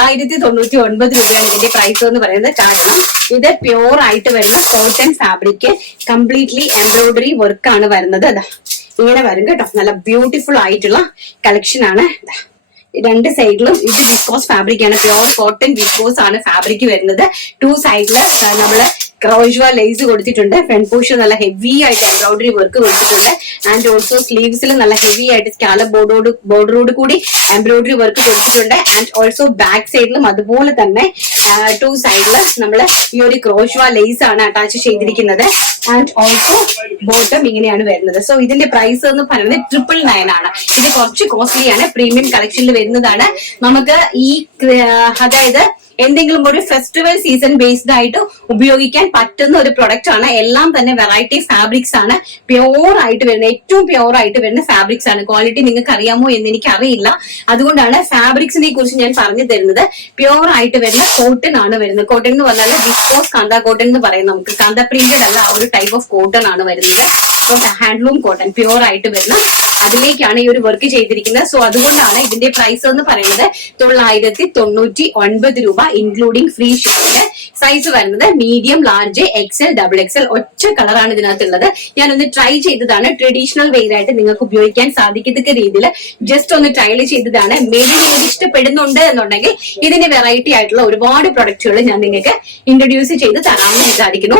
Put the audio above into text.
999 രൂപയാണ് ഇതിന്റെ പ്രൈസ് എന്ന് പറയുന്നത്. കാരണം ഇത് പ്യൂർ ആയിട്ട് വരുന്ന cotton fabric, completely embroidery work ആണ് വരുന്നത്. അതാ ഇങ്ങനെ വരും കേട്ടോ. നല്ല ബ്യൂട്ടിഫുൾ ആയിട്ടുള്ള കളക്ഷൻ ആണ്. രണ്ട് സൈഡിലും ഇത് വിസ്കോസ് ഫാബ്രിക് ആണ്, പ്യൂർ കോട്ടൺ വിസ്കോസ് ആണ് ഫാബ്രിക് വരുന്നത്. ടു സൈഡില് നമ്മള് ക്രോഷ്വ ലേസ് കൊടുത്തിട്ടുണ്ട്. ഫ്രണ്ട് പോർഷൻ നല്ല ഹെവി ആയിട്ട് എംബ്രോയിഡറി വർക്ക് കൊടുത്തിട്ടുണ്ട്. ആൻഡ് ഓൾസോ സ്ലീവ്സിൽ നല്ല ഹെവി ആയിട്ട് സ്കാലപ്പ് ബോർഡറോട് കൂടി എംബ്രോയിഡറി വർക്ക് കൊടുത്തിട്ടുണ്ട്. ആൻഡ് ഓൾസോ ബാക്ക് സൈഡിലും അതുപോലെ തന്നെ ടു സൈഡില് നമ്മൾ ഈ ഒരു ക്രോഷ്വ ലേസ് ആണ് അറ്റാച്ച് ചെയ്തിരിക്കുന്നത്. ആൻഡ് ഓൾസോ ബോട്ടം ഇങ്ങനെയാണ് വരുന്നത്. സോ ഇതിന്റെ പ്രൈസ് എന്ന് പറയുന്നത് 999 ആണ്. ഇത് കുറച്ച് കോസ്റ്റ്ലി ആണ്, പ്രീമിയം കളക്ഷനിൽ വരുന്നതാണ്. നമുക്ക് ഈ അതായത് എന്തെങ്കിലും ഒരു ഫെസ്റ്റിവൽ സീസൺ ബേസ്ഡ് ആയിട്ട് ഉപയോഗിക്കാൻ പറ്റുന്ന ഒരു പ്രൊഡക്റ്റ് ആണ്. എല്ലാം തന്നെ വെറൈറ്റി ഫാബ്രിക്സ് ആണ്, പ്യൂർ ആയിട്ട് വരുന്ന, ഏറ്റവും പ്യൂർ ആയിട്ട് വരുന്ന ഫാബ്രിക്സ് ആണ്. ക്വാളിറ്റി നിങ്ങൾക്ക് അറിയാമോ എന്ന് എനിക്ക് അറിയില്ല, അതുകൊണ്ടാണ് ഫാബ്രിക്സിനെ കുറിച്ച് ഞാൻ പറഞ്ഞു തരുന്നത്. പ്യൂർ ആയിട്ട് വരുന്ന കോട്ടൺ ആണ് വരുന്നത്. കോട്ടൺ എന്ന് പറഞ്ഞാൽ വിസ്കോസ് കാന്ത കോട്ടൺ എന്ന് പറയും. നമുക്ക് കാന്ത പ്രിന്റഡ് അല്ല, ഒരു ടൈപ്പ് ഓഫ് കോട്ടൺ ആണ് വരുന്നത്. ഹാൻഡ്ലൂം കോട്ടൺ പ്യൂർ ആയിട്ട് വരുന്ന അതിലേക്കാണ് ഈ ഒരു വർക്ക് ചെയ്തിരിക്കുന്നത്. സോ അതുകൊണ്ടാണ് ഇതിന്റെ പ്രൈസ് എന്ന് പറയുന്നത് 999 രൂപ, ഇൻക്ലൂഡിംഗ് ഫ്രീ ഷിപ്പിംഗ്. സൈസ് വരുന്നത് medium, large, XL, double XL. ഒറ്റ കളറാണ് ഇതിനകത്തുള്ളത്. ഞാനൊന്ന് ട്രൈ ചെയ്തതാണ്. ട്രഡീഷണൽ വെയർ ആയിട്ട് നിങ്ങൾക്ക് ഉപയോഗിക്കാൻ സാധിക്കത്തക്ക രീതിയിൽ ജസ്റ്റ് ഒന്ന് ട്രയൽ ചെയ്തതാണ്. മേബി നിങ്ങൾക്ക് ഇഷ്ടപ്പെടുന്നുണ്ട് എന്നുണ്ടെങ്കിൽ ഇതിന് വെറൈറ്റി ആയിട്ടുള്ള ഒരുപാട് പ്രൊഡക്റ്റുകൾ ഞാൻ നിങ്ങൾക്ക് ഇൻട്രൊഡ്യൂസ് ചെയ്ത് തരാമെന്ന് വിചാരിക്കുന്നു.